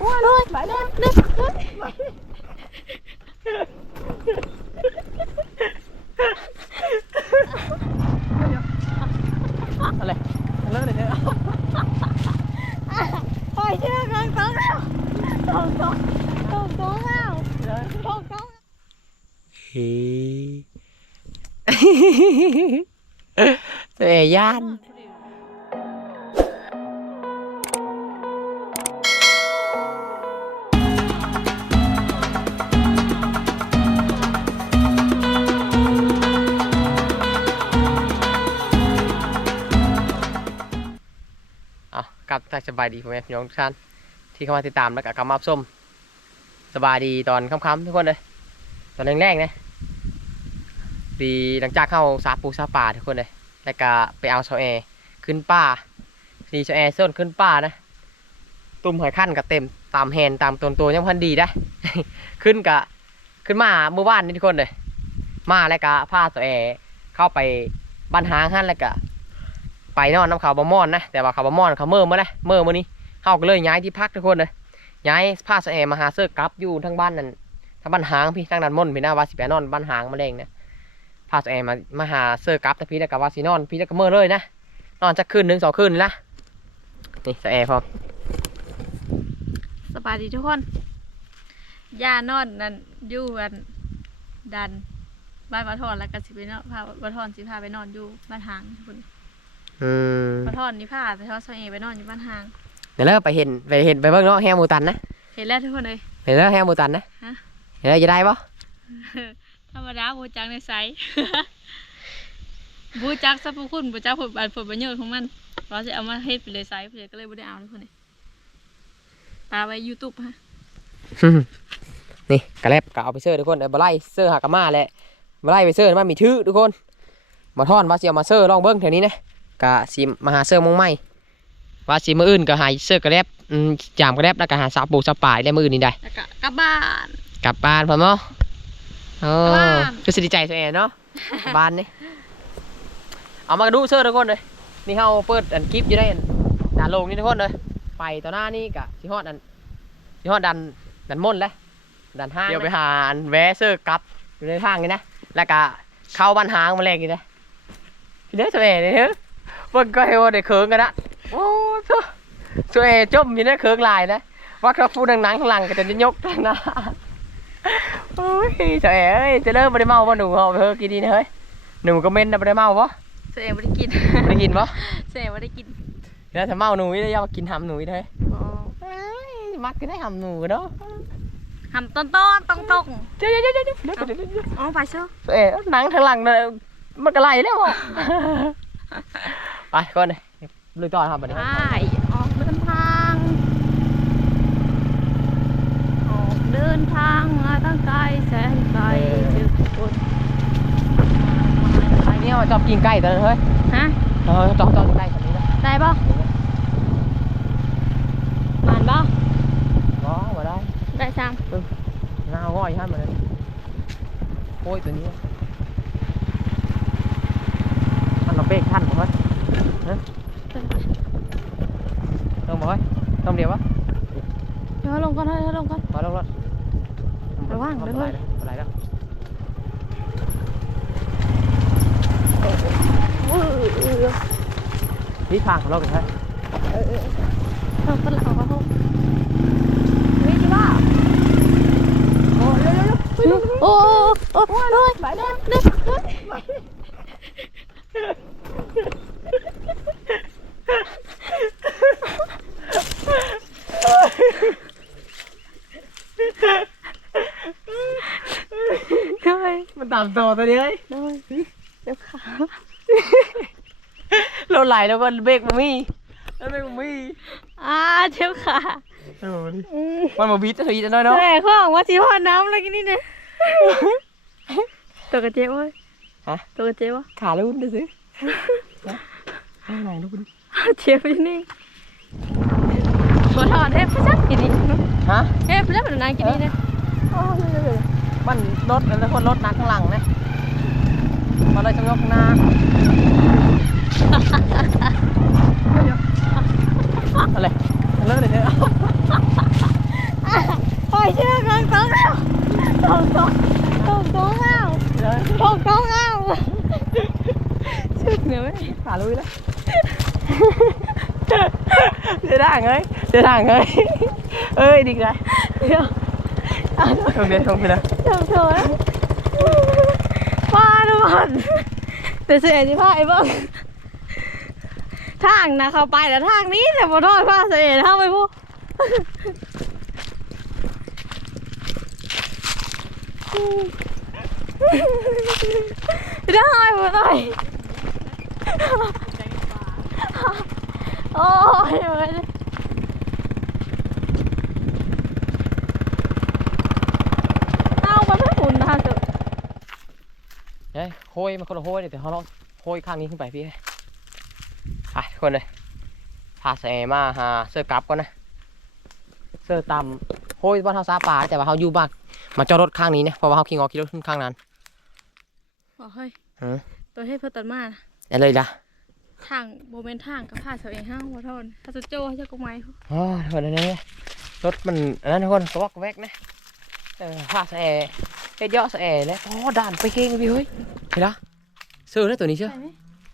โอ้ยไปเด้อเด้อะไรเลิกเลยเนี่ยไปเชื่อกองต้องแล้วกองต้องกองต้องแล้วกองต้องเฮ้ตัวเอย่าน บากสบายดีพ่อแม่พี่น้องทุกท่านที่เข้ามาติดตามแล้วก็กลับมารับส้มสบายดีตอนค่ำๆทุกคนเลยตอนแรกๆนะดีหลังจากเข้าซาปูซาป่าทุกคนเลยแล้วก็ไปเอาเสาแอร์ขึ้นป่าสีเสาแอร์ส้นขึ้นป่านะตุ่มหอยขั้นกับเต็มตามแฮนตามตัวตัวยังพันดีได้ขึ้นกะขึ้นมาเมื่อวานนี่ทุกคนเลยมาแล้วก็พาเสาแอร์เข้าไปบ้านหางหันแล้วก็ ไปนอนน้ำเขาบะมอนนะแต่ว่าเขาบะมอนเขาเมื่อมาแล้วเมื่อมานี้เขาก็เลยย้ายที่พักทุกคนเลยย้ายผ้าสแอมาหาเสื้อกลับอยู่ทั้งบ้านนั่นทั้งบ้านหางพี่ทั้งนันมนพี่หน้าวาสิไปนอนบ้านหางมาเองนะผ้าสแอมามาหาเสื้อกลับแต่พี่แล้วก็วาสินอน พี่แล้วก็เมื่อเลยนะนอนจะคืนหนึ่งสองคืนนี่ละนี่สแอพร้อมสบายดีทุกคนย่านอนนั่นอยู่กันดันบ้านปะทอนแล้วก็สิไปนอนพาปะทอนสิพาไปนอนอยู่บ้านหางทุกคน อืมปะทอนนี่พาแต่ทอดซอยเอไปนอนอยู่บ้านหาง เดี๋ยวเราไปเห็นไปเห็นไปเบิ่งเนาะแฮมูตันนะเห็นแล้วทุกคนเลย เห็นแล้วแฮมูตันนะฮะ เห็นแล้วจะได้ปะธรรมดาบูจักในไซบูจักสรรพคุณบูจักผลบานผลประโยชน์ของมันเราจะเอามาเฮ็ดไปเลยไซส์เลยก็เลยบ่ได้เอาทุกคนเลยปาไว้ยูทูบฮะนี่กระแลบก็เอาไปเสื้อทุกคนเดี๋ยวบไล่เสื้อหากามาแหละบไล่ไปเสื้อมันมีทื่อทุกคนมาท่อนว่าสิเอามาเสื้อลองเบิ้งแถวนี้นะ กะสิมาหาเสื้อมงไหมว่าสิมืออื่นก็หาเสื้อกระแลบอืมจามกระแลบแล้วก็หาสาปูสาป่ายได้มืออื่นนี่ได้แล้วก็กลับบ้านกลับบ้านพร้อมเนาะโอ้กลับบ้านก็สิดีใจตัวเองเนาะกลับบ้านนี่เอามาดูเสื้อทุกคนเลยนี่เฮาเปิดอันคลิปอยู่ได้อันด่านลงนี่ทุกคนเลยไปต่อหน้านี่กะสิฮอดอันสิฮอดดันดันม่นแล้วดันห้างเดี๋ยวไปหาอันแวะเซอร์กลับอยู่ในทางนี้นะแล้วก็เข้าบ้านหางมาแรกนี่นะพี่เด้อตัวเองเนี่ยเฮ้ยเพิ่นก็เฮวได้เคิงกันนะโอ้ตัวตัวเองจมอยู่ในเคิงลายนะว่าเขาพูดดังๆข้างหลังก็จะยกนะโอ้ยตัวเองเอ้ยจะเริ่มไม่ได้เมาป่ะหนูเอาไปเถอะกินดีนะเฮ้ยหนูก็เม่นนะไม่ได้เมาป่ะเสยบ่ได้กินไม่ได้กินป่ะเสยบ่ได้กินแล้วถ้าเมาหนูนี่อย่ามากินหำหนูเลยบ่เอ้ยมักกินได้หำหนูเนาะหำต้นต้นตรงตรงเดี๋ยวเดี๋ยวเดี๋ยวเดี๋ยวเดี๋ยวเดี๋ยวเดี๋ยวอ๋อไปเชียวเอ๊ะหนังทางหลังน่ะมันก็ไหลแล้วอะ ไปก่อนเลยลุยต่อครับบัดนี้ไปออกเดินทาง ออกเดินทางมาตั้งไกลแสนไกลจึงกดไอ้นี่มันชอบกินไก่ตอนนั้นเฮ้ยฮะเออจอบจอบกินไก่ตอนนี้นะได้ป่ะมานป่ะว้าวมาได้ได้ซ้หน้าง่อยฮะมันโอ้ยตัวนี้ท่านเราเป๊กท่านผมว่าำลงมาเฮ้ยลงเดียววะเดี๋ยวลงก่อนเดี๋ยวลงก่อนมาลงรถระวังเด้อเฮ้ยอะไรแล้วนี่ทางของเราเป็นไงลงก่อนหลังของเขาเฮ้ยจีว่าโอ้เร็วเร็วเร็วโอ้โอ้โอ้เลยไปเด้อเด้อเฮ้ย มันตามตัวตัวนี้เฮ้ยเฮ้ยเดี๋ยวขารถไหลแล้วก็เบรกมันมีแล้วเบรกมันมีอ่าเดี๋ยวขาโอ้ดิมันมาบีททีจะน้อยเนาะแม่ข้องว่าจีพอน้ำอะไรกันนี่เนี่ยตัวกระเจี๊ยบเว้ยฮะตัวกระเจี๊ยบวะขาลุ้นดูสิข้างในลูกดิเจี๊ยบอยู่นี่ตัวทอดเฮ้ยพี่จักกินนี่ฮะเฮ้ยพี่จักเป็นนางกินนี่เนี่ย มันรถแล้วคนรถนักข้างหลังนะมาเลยชงยกหน้าอะไรเลิกเลยเถอะปล่อยเชื่อกลงตรงเอาตรงตรงตรงตองเอาตรงตรงเอาชือกเหนื่อยไหมขาลุยแล้วเดี๋ยด่างเลยเดี๋ยด่างเลยเอ้ยดีกว่าเดี๋ยว không biết không งนี้ตรงนี้นะเดี๋ยวโชว์นะป้าทุกคนแต่เสียสิพ่อไอ้บ้างทางนะเขาไปแล้วทางนี้แต่บ่ทอดผ้าเสียเข้าไปพูได้บ่ได้โอ้ยเว้ยเอาไปไม่หมุ นนะคะเถอะเฮ้ยโค้ยมันคนละโค้ยเดี๋ยวเขาลองโค้ยข้างนี้ขึ้นไปพี่ไปทุกคนเลยพาแสมาหาเสื้อกลับก่อนนะ เสื้อตำโค้ยบ้านเขาซาปลาแต่ว่าเขาอยู่บ้านมาจอดรถข้างนี้เนี่ยเพราะว่าเขาขี่งอขี่รถขึ้นข้างนั้นบอกเฮ้ยฮะตัวให้เพื่อตัดมานะอะไรล่ะทางโมเมนต์ทางกับผ้าเสาเองห้างหัวทอนถ้าจะโจ้ให้เจ้ากุไม้เขาอ๋อทุกคนนี่รถมันอันนั้นทุกคนกระวอกกระแวกนะเออพาแสเฮ็ ดเยอะแสเลยโอ้ด่านไปเก่งพี่เฮ้ยเห็นละเสื้อเลยตัวนี้เชื่อใช่ไหม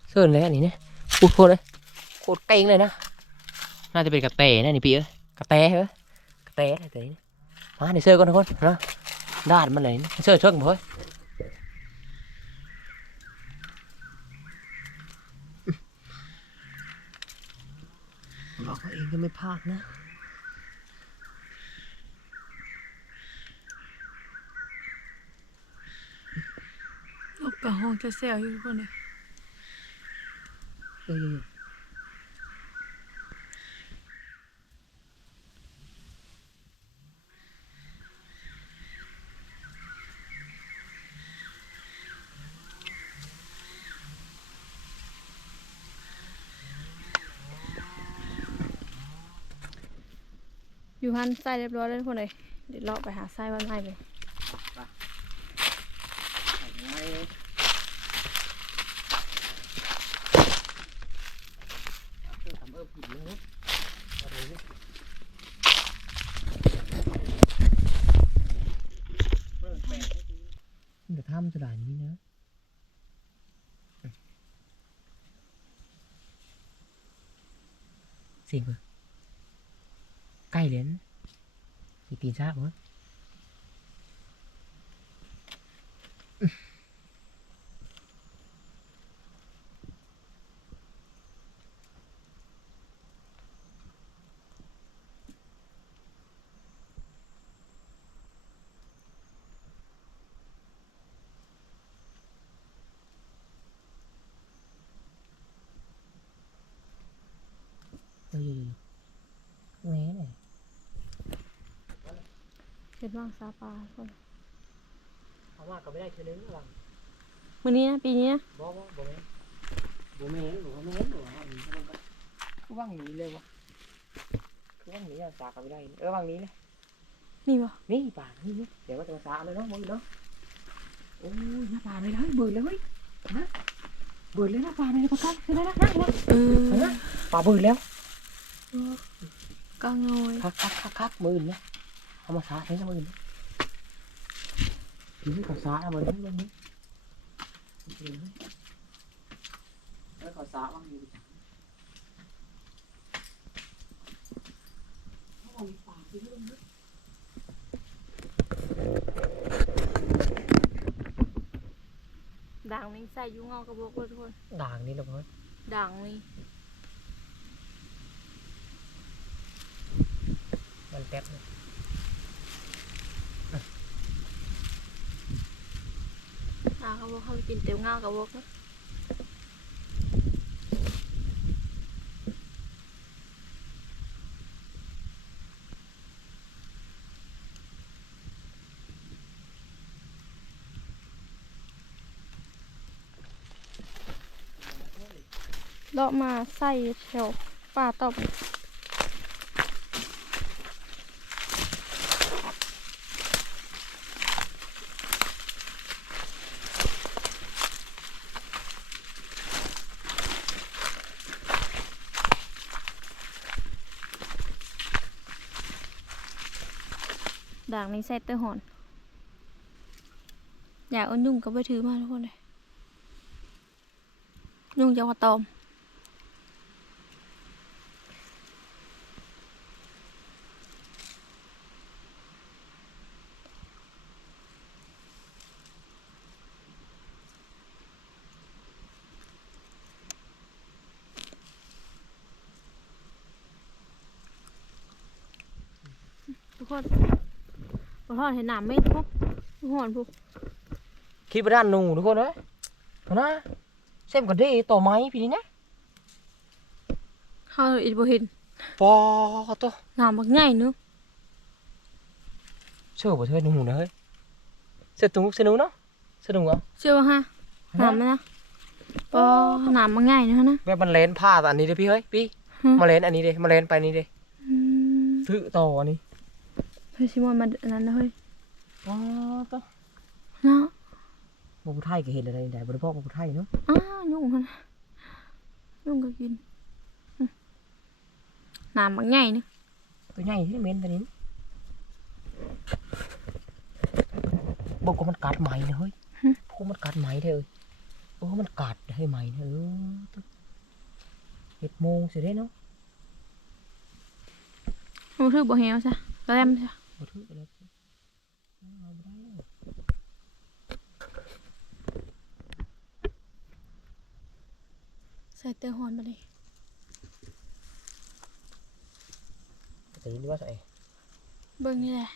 เสื้อเลยอันนี้เนี่ยพูดโคตรเลยโคตรเก่งเลยนะน่าจะเป็นกระเตนะนี่พี่เอ้ยกระเตเหรอกระเตอะไรตัวนี้มาในเสื้อก่อนทุกคนนะด้านมันเลยนะเสื้อเชิงบ่เฮ้ยบอกว่าเองก็ไม่พลาดนะ ลูกกับ ห้องจะเซลอยู่คนเลยเอออยู่หันไส้เรียบร้อยแล้วทุกคนเลยเดี๋ยวเราไปหาไส้วันใหม่เลย มันจะทำจะด่านนี้นะเสียงเปล่าใกล้เลยนะมีตีนซากมั้งเออแหน่เลย เห็ดว่างซาปลาทุกคนเขาว่าก็ไม่ได้เท่านึงหรอกวันนี้นะปีนี้นะบ่บ่บ่แม่นบ่แม่นหรือว่าแม่นหรือว่าอันนี้มันก็คือว่างนี้เลยวะคือว่างนี้อะสาก็ไม่ได้ เออว่างนี้นะนี่บ่นี่ป่านี่นี่เดี๋ยวว่าจะมาสาเลยเนาะมึงเนาะโอ้ยหน้าป่าไม่ได้เบื่อเลยเว้ยนะเบื่อเลยหน้าป่าไม่ได้ประกันคือได้นะนะนะเออนะป่าเบื่อแล้วกางงอยคักคักคักคักมืออื่นนะ เอามาสาใช้มืออื่นนะทีนี้เขาสาเอามาเล่นเล่นนี้แล้วเขาสาว่างอยู่ด่างนี่ใส่อยุ่งเงากระบอกเลยทุกคนด่างนี่แหละเพื่อนด่างนี่มันแป๊บเลยด่างกระบอกเขาไปกินเตี๋ยวเงากระบอกนะเลาะมาใส่แถวป่าตอบด่างนี้ใส่เตอหอน อยากเอายุ่งก็ไปถือมาทุกคนเลยยุ่งจะมาตอม ทุกคน ขอโทษเห็นหนามไหมพวกทุกคนพวกคิดไปด้านหนูทุกคนเอ้ยเอานะเส้นกันดีต่อไม้พี่นี่นะเขาอีกบ่เห็นปอตัวหนามบักง่ายเนึกเชื่อบ่เธอหนูนะเฮ้ยเสื้อตุ้งเสื้อหนูเนาะเสื้อหนูเหรอเชื่อป่ะฮะหนามไหมนะปอหนามบักง่ายเนะนะแบบมันเลนผ้าอันนี้เด้อพี่เฮ้ยพี่ฮะมาเลนอันนี้เด้มาเลนไปนี่เด้อืมซื้อต่ออันนี้ เฮ้ยชิมอนมาอันนั้นนะเฮ้ยปอตัวเนาะบ่ผู้ไทยก็เห็นอะไรได้บ่ได้บอกบ่ผู้ไทยเนาะอ้ายุ่งมันยุ่งก็กินอืมหนามบักง่ายเนึกตัวใหญ่ที่เม้นตัวนี้บอกว่ามันกัดไหมนะเฮ้ยพวกมันกัดไหมเด้อเออมันกัดให้ไหมเด้อเออตัวเจ็ดโมงเสร็จได้เนาะมันถือบ่เหี่ยวซะกระแลมซะ บ่ถือไปแล้วเอาบ่ได้แล้วใส่เตอร์ฮอนมาเลยแต่ยินว่าใส่เบิ่งนี่แหละ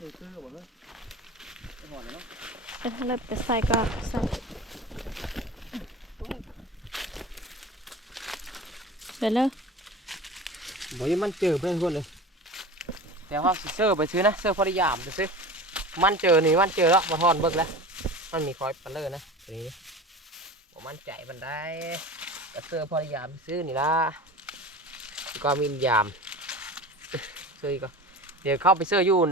เออคือบ่เลยหอนเลยเนาะ แต่ถ้าเราไปใส่ก็ใส่เดี๋ยวเลยบ่ยังมันเจอเพื่อนคนเลยแต่ว่าสิเซอร์ไปซื้อนะเซอร์พอดียามไปซื้อมันเจอนี่มันเจอแล้วบ่ทอนเบิกแล้วมันมีคอยปันเลอร์นะตัวนี้บ่มั่นใจมันได้แต่เสื้อพอดียามไปซื้อนี่ละก็มียามซื้ออีกก็เดี๋ยวเข้าไปเสื้ออยูน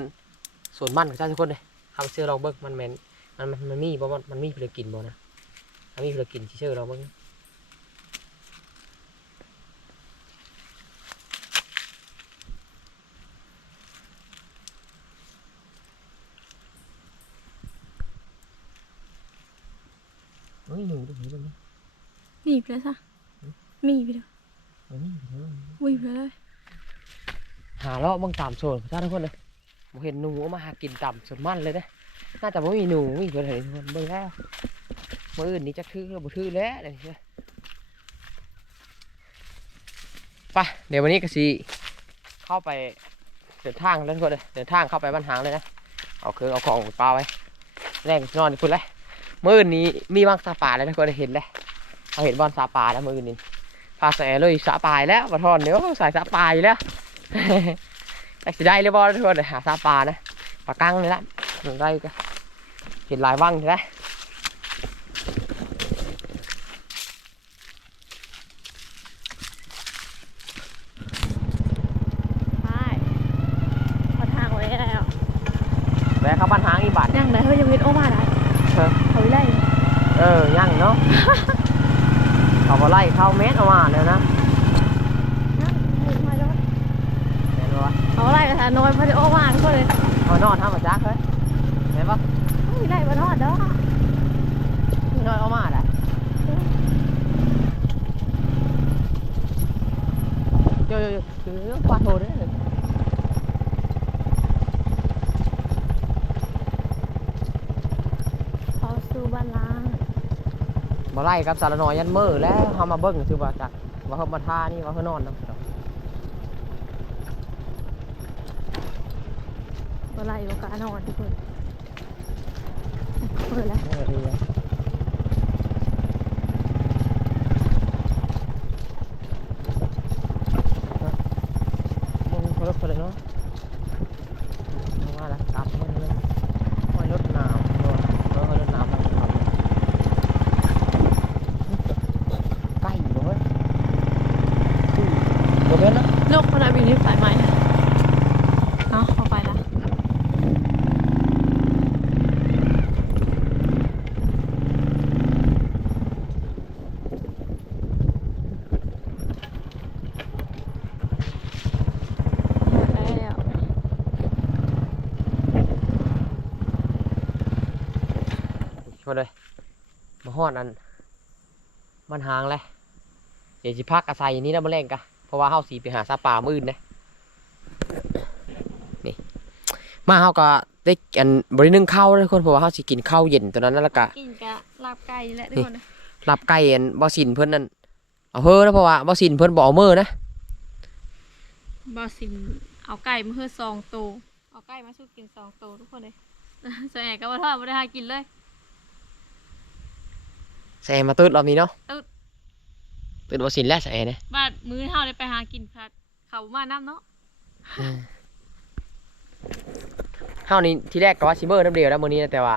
สวนมันกับเจ้าทุกคนเลยเข้าไปเสื้อลองเบิกมันแมน มันมันมันมีบ่มันมันมีเพื่อกินบ่นะมันมีเพื่อกินที่เสื้อลองเบิกเฮ้ยหนูดูหนูดูนะมีไปเลยซะมีไปเลยเฮ้ยหนูดูนะวิ่งไปเลยหาเลาะเบางตามโซนพระเจ้าทุกคนเลยผมเห็นหนูเอามาหากินต่ำส่วนมันเลยนะ น่าจะไม่มีหนูไม่มีตัวไหนทุกคนเบิ่งแล้วมืออื่นนี้จะทื่อบ่ทื่อแล้วเลยเนี่ยไปเดี๋ยววันนี้ก็สิเข้าไปเดินทางแล้วทุกคนเลยเดินทางเข้าไปบ้านหางเลยนะเอาเครื่องเอาของไปปลาไว้แรกนอนนี่พุ่นเลยมืออื่นนี้มีบางสาป่าแล้วทุกคนได้เห็นเลยเอาเห็นบอลสาป่าแล้วมืออื่นนี้พาแสเลยสาป่ายแล้วมาทอนเดี๋ยวใส่สาป่ายแล้วแต่สิได้เลยบอลทุกคนเลยหาซาปลานะปลากั้งเลยว่างใช่ไหมไปพอทางไว้แล้วแวะ เข้าบ้านหางอีกบาทยังไงเฮ้ยยังเห็นโอมาได้เออเขาไล่เออย่างเนาะเขาบอไล่เข้าเมตรเอามาเลยนะยังเห็นมาแล้วเห็นปะเขาไล่กันทานอยพอดีโอมาทุกคนเลยเอานอนทำมาจักเลยเห็นปะ เฮ้ยไล่มานอดเด้อ นอนเอามาแหละ โยโยโยคือปลาโถด้วยเลยเขาสู่บ้านล้างบอไล่กับสารนอยยันมือแล้วเขามาเบิ้งคือว่าจักว่าเขามาท่านี่ว่าเขานอนนะก็ไล่โอกาสนอนทุกคนเปิดแล้ว เออดีอะมึงรถไปเลยเนาะเอาว่าแล้วกลับมันเลยห้อยรถหนาวรถรถรถหนาวมันขับใกล้อยู่เลยโดนนะ นกขนาดบินที่สายไหมเอา คนเลยมา ฮอดอัน มันหางเลยเดี๋ยวสิพักอาศัยอยู่นี่นะมาแรงกะเพราะว่าเฮาสีไปหาซาป่ามื้ออื่นนะนี่ มาเฮาก็ได้อันบรินึ่งข้าวเลยทุกคนเพราะว่าเฮาสิกินข้าวเย็นตัวนั้นนั่นแหละกะกินกะลาบไก่แหละทุกคนเลยลาบไก่อันบ่สินเพิ่นนั่นเอาเฮ้อนะเพราะว่าบ่สินเพิ่นบ่เอามือนะบอสินเอาไก่มาเพื่อซองโตวเอาไก่มาสู้กินซองโตวทุกคนเลยส่วนใหญ่ก็ว่าทอดไม่ได้หากินเลย แซ่มาตืดรอบนี้เนาะตืด ตืดบ่สินแล้วแซ่นะบ้านมื้อเฮาได้ไปหากินพัดเขามาน้ำเนาะเฮานี่ทีแรกก็ว่าสิมื้อน้ำเดียวแล้วมื้อนี้นะแต่ว่า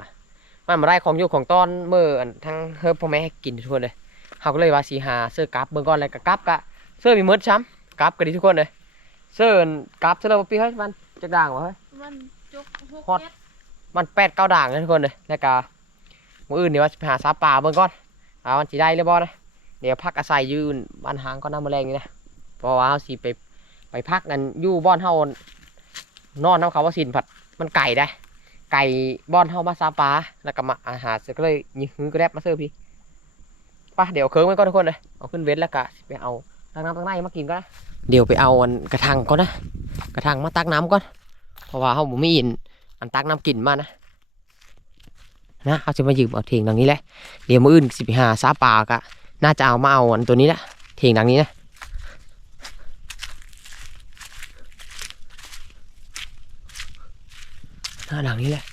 มันบ่ได้ของอยู่ของตอนมื้ออันทั้งเฮิบพ่อแม่ให้กินทุกคนเลยเฮาก็เลยว่าสิหาเสื้อกลับเบิ่งก่อนแล้วก็กลับกะเสื้อมีหมดซ้ำกลับก็ดีทุกคนเลยเสื้ออันกลับเสื้อแล้วบ่ปีเฮ้ยมันจักด่างบ่เฮ้ยมันจกหกฮอดเจ็ดมันแปดเก้าด่างนะทุกคนเลยแล้วก็มื้ออื่นนี่ว่าสิไปหาซาป่าเบิ่งก่อน ว่ามันสิได้หรือบ่นะเดี๋ยวพักอาศัยยู่บ้านหางก่อนน้ำมแรงนี่นะเพราะว่าเฮาสิไปไปพักกันอยู่บ้านเฮานอนน้ำเขาว่าสินผัดมันไก่ได้ ไก่บ้านเฮามาซาป่าแล้วก็มาอาหารเสร็จก็เลยยิงหื้อกระแดบมาเสิร์ฟพี่ป่ะเดี๋ยวเคิร์งไว้ก่อนทุกคนเลยเอาขึ้นเวทแล้วก็ไปเอาตักน้ำตักในมากินก็นะเดี๋ยวไปเอาอันกระทังก่อนนะ กระทังมาตักน้ำก่อน เพราะว่าเฮาบ่มีอินอันตักน้ำกินมานะ นะเขาจะมายืมเอาเถงดังนี้แหละเดี๋ยวมืออื่นสิไปหาซาปากะน่าจะเอามาเอาอันตัวนี้แหละเถงดังนี้นะหน้าดังนี้แหละ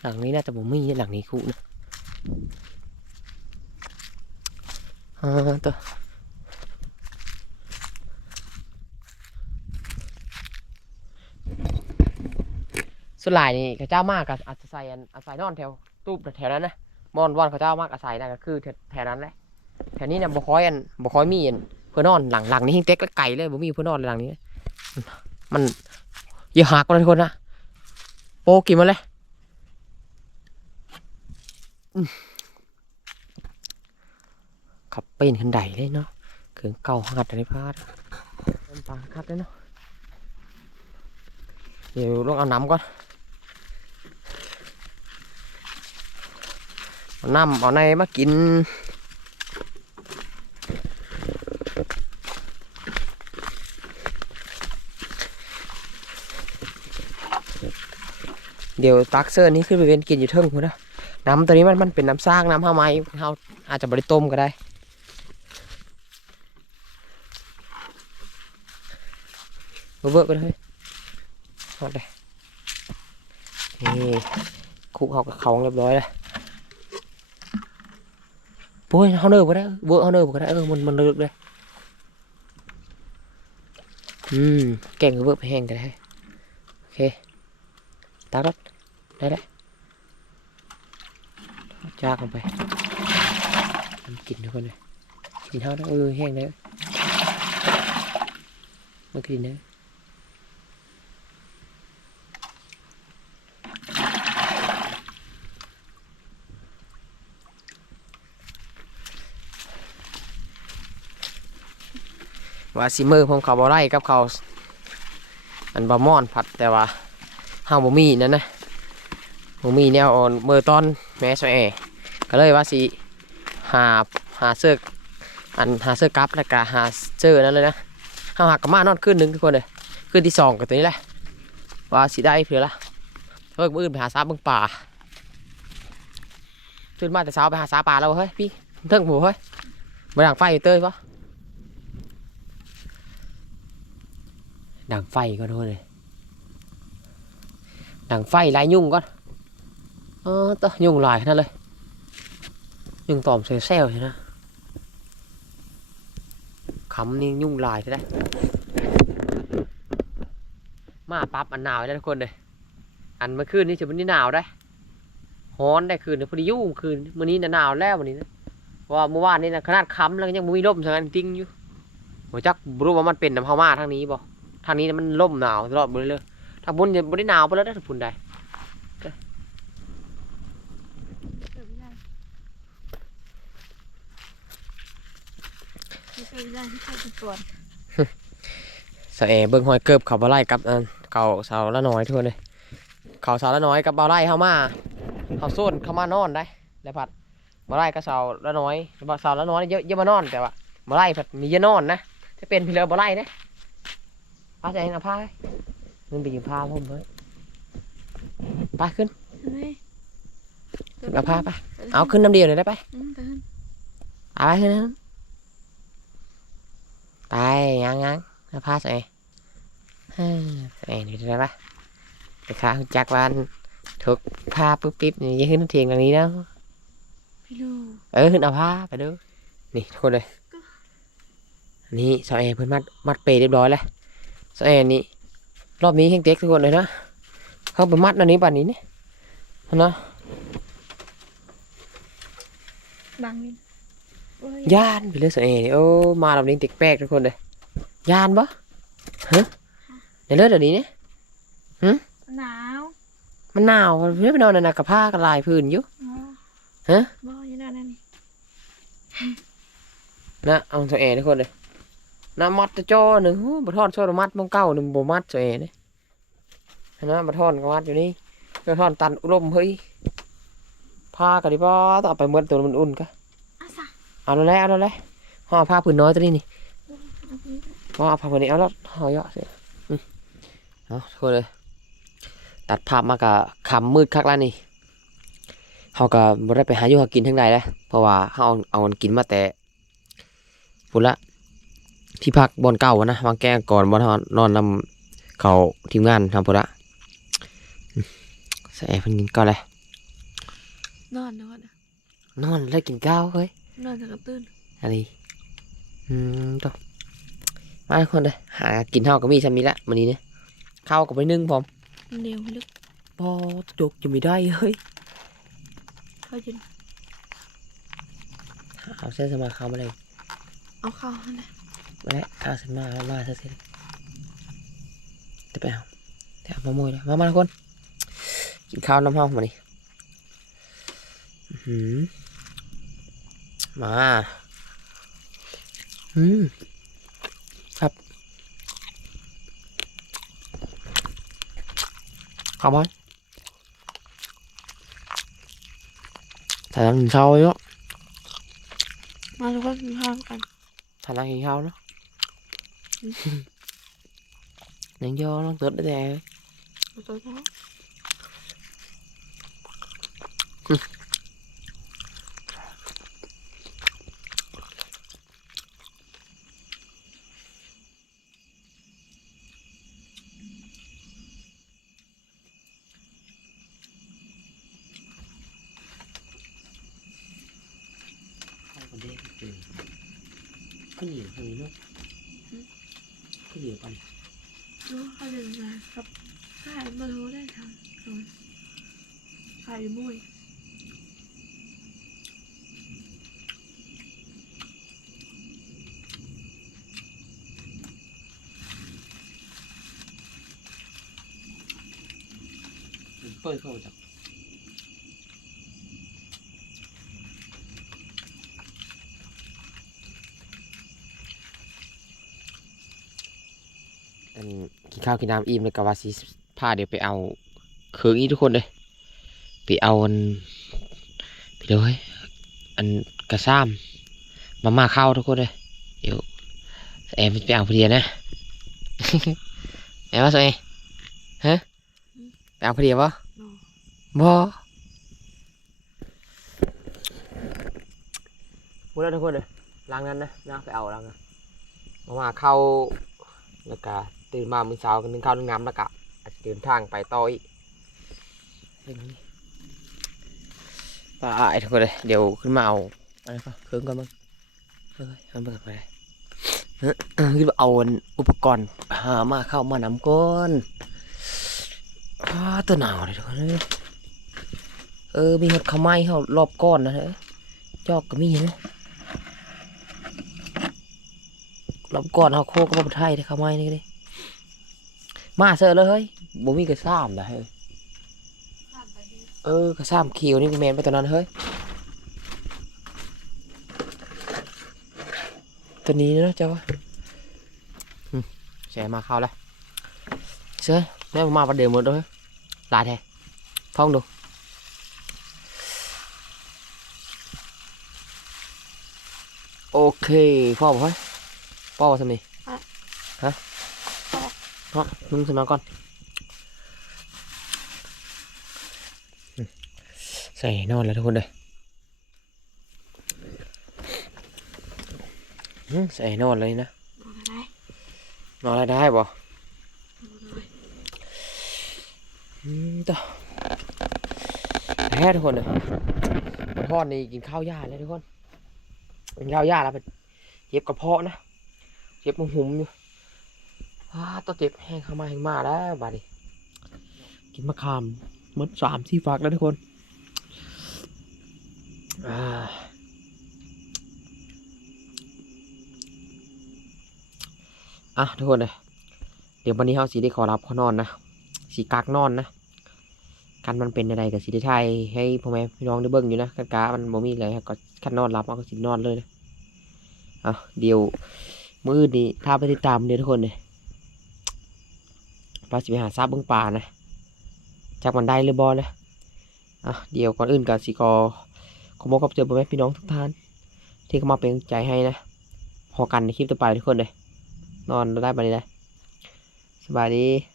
หลังนี้น่าจะบ่มีเนี่ยหลังนี้คู่นะอ่าตัว ส่วนหลายนี่เขาเจ้ามากกับอาศัยอันอาศัยนอนแถวตู้แถวนั้นนะมอนวอนเขาเจ้ามากอาศัยนะก็คือแถวแถวนั้นแหละแถวนี้เนี่ยบ่คอยอันบ่คอยมีอันเพื่อนอนหลังหลังนี้หิ้งเต็กและไก่เลยบ่มีเพื่อนอนเลยหลังนี้ มันเยอะหักเลยทุกคนนะโปกินมาเลยขับเป็นขึ้นไดเลยเนาะเขิงเก่าหัดในพาดน้ำตาคัดเลยเนาะเดี๋ยวลองเอาน้ำก่อน เอา น้ำเอาในมากินเดี๋ยวตักเซอร์นี้ขึ้นไปเป็นกินอยู่เทิงพุ่นะน้ำตัวนี้มันมันเป็นน้ำซากน้ำห้าไม้เราอาจจะบริต้มก็ได้เบิร์กก็ได้หอดเลยนี่คุกเขากับเขาเรียบร้อยเลย โอ้ยเขาเนิร์ก็ได้เวอร์เขาเนิร์ก็ได้เออมันมันเลิกเลยอืมแกงก็ วอร์ไปแห้งก็ได้โอเคตักรถได้ได้จากลงไปมันกิเลยกินเท่านั้นเออแห้งเลยมันกินเลยว่าซิมือผมเขาบ่ไล่กับเขาอันบะม่อนผัดแต่ว่าห้าบ่มีนั่นนะบ่มีแนวอ่อนเมื่อตอนแม่ซอยแอก็เลยว่าสิหาหาเสื้ออันหาเสื้อกั๊บแล้วก็หาเสื้อนั่นเลยนะเฮาหักกับมานอนขึ้นหนึ่งทุกคนเลยขึ้นที่สองกับตัวนี้แหละว่าสิได้เผื่อละเฮ้ยมื้ออื่นไปหาซาบิ่งป่าตื่นมาแต่เช้าไปหาซาป่าแล้วเฮ้ยพี่เทิงหมูเฮ้ยมาดังไฟอยู่เต้ยปะ ดังไฟก็โทษเลยดังไฟลายยุ่งก่อนเออตยุ่งหลายขนาดเลย ยุ่งตอมเซลเซลใช่ไหมคำนี่ยุ่งลายใช่ไหมมาปั๊บอันหนาวได้ทุกคนเลยอันเมื่อคืนนี้จะวันนี้หนาวได้ฮ้อนได้คืนนี้พอดียุ่งคืนมื้อนี้น่หนาวแล้ววันนี้นะเพราะว่าเมื่อวานนี่นะขนาดค้ำแล้วยังมีลมสักอันจริงอยู่หัวจักรู้ว่ามันเป็นน้ำเฮามาทางนี้บ่ ทางนี้มันล่มหนาวตลอดหมดเลยทางบนจะบนได้หนาวไปแล้วได้อทางบนใดเกิดไม่ได้ไม่เกิดไม่ได้ที่ใครเส่วนสะแอเบิ่งหอยเกิบเขาบ่ไล่กับอันเขาสาวละน้อยทุกคนเลยเขาสาวละน้อยกับเบาไล่เข้ามาเขาส้นเข้ามานอนได้แล้วผัดเบาไล่กับสาวละน้อยสาวละน้อยเยอะเยอะมานอนแต่ว่าเบาไล่ผัดมีเยอะนอนนะถ้าเป็นพี่เลอเบาไล่เนี่ย ป้าจะให้เอาผ้ามันไปยืมผ้าผมเลยไปขึ้นเอาผ้าไปเอาขึ้นน้ำเดียวเลยได้ไปเอาไปขึ้นนั้นไปยังยังเอาผ้าใส่เฮ้ยใส่นี่ได้ปะแต่ข้าจักวันถูกผ้าปุ๊บปิ๊บนี่อยังขึ้นเทียงตรงนี้นะพี่ลูกเออขึ้นเอาผ้าไปดูนี่ทุกคนเลยอันนี่ซอยเอเพิ่อนมัดมัดเปรย์เรียบร้อยแล้ว ซอยเอนี่รอบนี้เฮงเต็กทุกคนเลยนะ เขาไปมัดอันนี้ป่านนี้เนี่ยนะบางนิดโอ้ยย่านไปเลยซอยเอนี่โอ้มารอบนี้เต็กแป๊กทุกคนเลยย่านปะฮะในเลือดเดี๋ยวนี้เนี่ยหนาวมันหนาวเพื่อนไปนอนในนักกับผ้ากับลายพื้นอยู่อ๋อฮะบ่อยังได้นั่นนี่นะเอาซอยเอทุกคนเลย น้ำมัดจะจอหนึ่งโอ้บะทอนโซดมัดมองเก้าหนึ่งบมัดซอยเอเนี่ยนะบะทอนก็มัดอยู่นี่บะทอนตันอุดมเฮ้ยผ้ากันดิบ่ต้องเอาไปเมื่อตัวมันอุ่นกะอาสาเอาแล้วแหละเอาแล้วแหละห่อผ้าผืนน้อยตัวนี้นี่เอาไปพอเอาผ้าผืนนี้เอาแล้วห่อเยอะสิอืมเอาทุกคนเลยตัดภาพมากับคำมืดคักแล้วนี่เขาก็บ่ได้ไปหาอยู่หากินทั้งใดแล้วเพราะว่าเขาเอาเอากินมาแต่พุ่นละ ที่พักบอนเก่าอะนะวางแกงก่อนบอนนอนนอนนำเขาทีมงานทำพุ่นละอืมใส่เพิ่นกินก่อนเลยนอนนอนนอนแล้วกินข้าวเฮ้ยนอนจะกระตื้นอะไรอืมต่อมาทุกคนเลยหากินข้าวก็มีซ้ำนี้ละวันนี้เนี่ยข้าวก็ไปนึ่งพร้อมเดียวลึกพอจกจะไม่ได้เฮ้ยเขาจะเอาเส้นสมาข้าวมาเลยเอาเข้าให้เลยมา แล้วเอาเส้นมามาเส้นเส้นจะไปเอาแต่เอามาโมยเลยมามาทุกคน กินข้าวน้ำห้องมาดิอื้อหือมาอืมครับข้าวบอลถ่ายนั่งกินข้าวเยอะมาทุกคนกินข้าวกันถ่ายนั่งกินข้าวเนาะ ยังยอน้องเติร์ ดได้แต่เอาตัวเท้าข้าวเด้งเจอข้าวเหนียวตรงนี้เนาะข้าวเหนียวปันลูกเขาจะมาครับขายมาโทรได้ทางนอนขายมุ้ยเปิดเข้าจากอันกิน ข้าวกินน้ำอิ่มเลยกับว่าสิพาเดี๋ยวไปเอาเครื่องนี้ทุกคนเลยไปเอาอันไปเลยอันกระซ้ำมาม่าข้าวทุกคนเลยเดี๋ยวแอมไปเอาพอดีนะแอมว่าไงฮะไปเอาพอดีปะนอนบ่พูดแล้วทุกคนเลยล้างนั้นนะนะไปเอาล้างนะมามาเข้าแล้วก็ ตื่นมามื้อเช้าก็นึ่งข้าวนึ่งน้ำแล้วก็อาจจะเดินทางไปต่ออีกอย่างนี้ไปไอ้ทุกคนเลยเดี๋ยวขึ้นมาเอาอะไรก็เครื่องก่อนมั้งเฮ้ยเอาเบิกไปเลยเออเออขึ้นมาเอาอุปกรณ์หามาเข้ามาน้ำก้อนตัวหนาวเลยทุกคนเลยเออ มีหดขมาวไม้เขารอบก้อนนะฮ้ยจอกก็มีนะรอบก้อนเขาโคกก็บ่ไทยได้ขมาวไม้นี่ก็ได้ มาเสอเลยเฮ้ยบ่มีกระซ้ำนะเฮ้ยเออกระซ้ำเขียวนี่กูแมนไปตอนนั้นเฮ้ยตัวนี้นะเจ้าวะอืมแชร์มาเข้าแล้วเสือแม่ผมมาประเดี๋ยวหมดเลยหลายแท้ท่องดูโอเคพ่อบอกไว้พ่อบอกสมีฮะ พ่อมึงสมาก่อน ใส่นอนแล้วทุกคนเลยใส่นอนเลยนะ นอนอะไรได้บ่ต่อแท้ทุกคนเลยมันทอดนี่กินข้าวยาเลยทุกคนกินข้าวยาแล้วไปเจ็บกระเพาะนะเจ็บมุมหุมอยู่ อ้าตัวเจ็บแห้งเข้ามาแห้งมาแล้วบาดนีกินมะขามหมดสามที่ฝักแล้วทุกคนอ่าอะทุกคนเลยเดี๋ยววันนี้เฮาสีได้ขอรับขอนอนนะสีกักนอนนะกันมันเป็นอะไรกับสีได้ไทยให้พ่อแม่พี่น้องได้เบิ่งอยู่นะกันกามันบ่มีอะไรครับก็คันนอนรับเอาก็สินอนเลยนะอะเดี๋ยวมื้ออื่นนี้ถ้าไปติดตามเดี๋ยวทุกคนเลย ปลาสิไปหาซาบเบิ้งป่านะจากมันได้หรือบอเลยอะเดี๋ยวก่อนอื่นกับสีกอขอบอกกับเจอพ่อแม่พี่น้องทุกท่าน ที่เข้ามาเป็นใจให้นะพอกันในคลิปต่อไปทุกคนเลยนอนได้บันนี้นะสบายดี